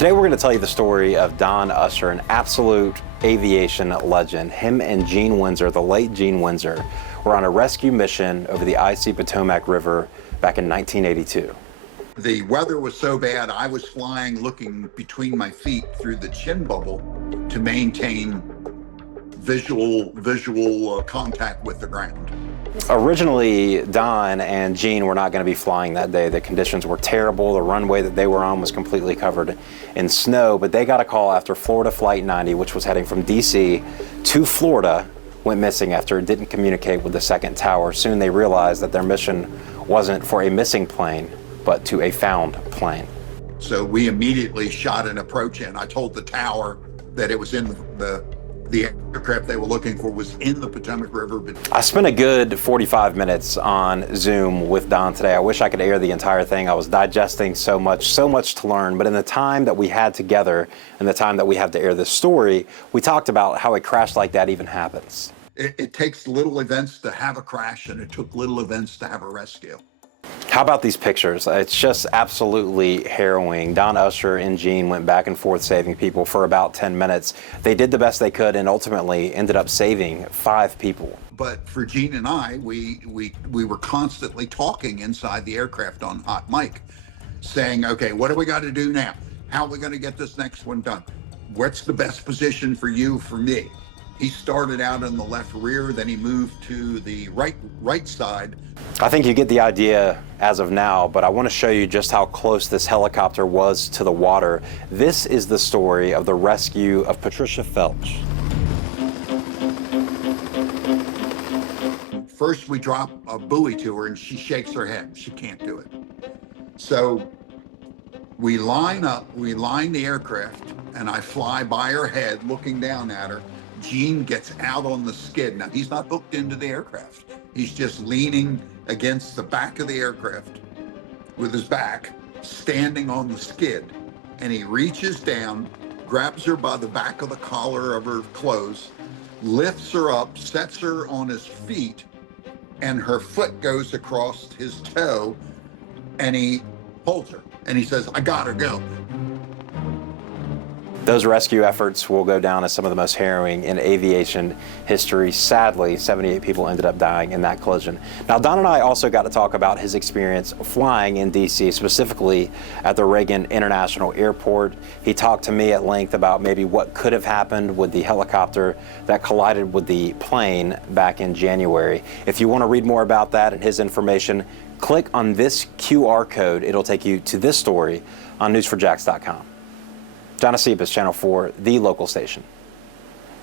Today we're going to tell you the story of Don Usher, an absolute aviation legend. Him and Gene Windsor, the late Gene Windsor, were on a rescue mission over the icy Potomac River back in 1982. The weather was so bad, I was flying looking between my feet through the chin bubble to maintain visual contact with the ground. Originally, Don and Gene were not going to be flying that day. The conditions were terrible. The runway that they were on was completely covered in snow, but they got a call after Florida Flight 90, which was heading from DC to Florida, went missing after it didn't communicate with the second tower. Soon they realized that their mission wasn't for a missing plane, but to a found plane. So we immediately shot an approach in. I told the tower that it was in the aircraft they were looking for was in the Potomac River. But I spent a good 45 minutes on Zoom with Don today. I wish I could air the entire thing. I was digesting so much to learn. But in the time that we had together and the time that we had to air this story, we talked about how a crash like that even happens. It takes little events to have a crash, and it took little events to have a rescue. How about these pictures? It's just absolutely harrowing. Don Usher and Gene went back and forth saving people for about 10 minutes. They did the best they could and ultimately ended up saving 5 people. But for Gene and I, we were constantly talking inside the aircraft on hot mic, saying, okay, what do we got to do now? How are we going to get this next one done? What's the best position for you, for me? He started out in the left rear, then he moved to the right side. I think you get the idea as of now, but I want to show you just how close this helicopter was to the water. This is the story of the rescue of Patricia Felch. First, we drop a buoy to her and she shakes her head. She can't do it. So we line the aircraft, and I fly by her head looking down at her. Gene gets out on the skid. Now, he's not hooked into the aircraft. He's just leaning against the back of the aircraft with his back, standing on the skid. And he reaches down, grabs her by the back of the collar of her clothes, lifts her up, sets her on his feet, and her foot goes across his toe, and he holds her. And he says, I gotta go. Those rescue efforts will go down as some of the most harrowing in aviation history. Sadly, 78 people ended up dying in that collision. Now, Don and I also got to talk about his experience flying in DC, specifically at the Reagan International Airport. He talked to me at length about maybe what could have happened with the helicopter that collided with the plane back in January. If you want to read more about that and his information, click on this QR code. It'll take you to this story on news4jax.com. John Pkg, Channel 4, the local station.